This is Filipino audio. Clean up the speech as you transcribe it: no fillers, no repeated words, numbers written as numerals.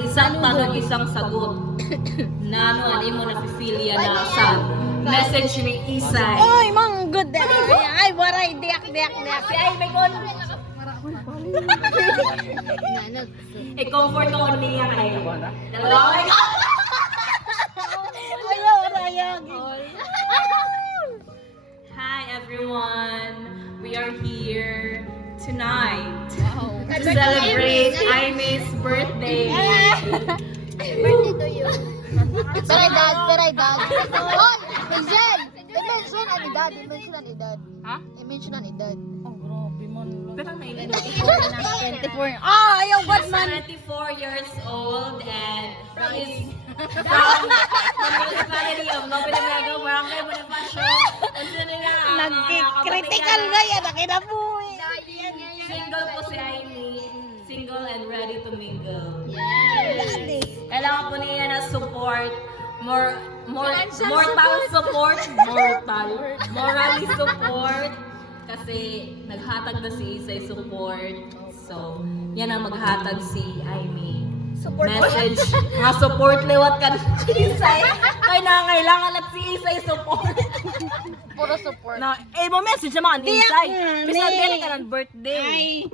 isang tanong, isang sagot. Na ano, ano mo na Cecilia na sa message ni Isay. Oy, mang good day. Ay, waray, diak. Si ay, may kon. I-comfort ko niya kayo. Dalawa. Ayaw, rayag. Hi everyone. We are here tonight to celebrate Aime's birthday. Birthday to you. Pero dad. Hoy, Hazel! I-mention ang edad. Ha? I-mention ang edad. Oh, grabe man. Pero may 24. Ah, ayaw, bad man. 24 years old and is from the municipality of Nobelago, Barangay Bonifacio. Nag-critical gaya na kinabuhi. Single po si Aimee. Single and ready to mingle. Dali. Kailangan po niya na support, morally support, kasi naghatag na si Isay support. So, yan ang maghatag si Aimee. Message, nga support liwat ka si Isay. Kaya nangailangan at si Isay support. Puro support. Na, mo message naman, Isay. Tiyak, Bisa ne. dili ka ng birthday. Ay,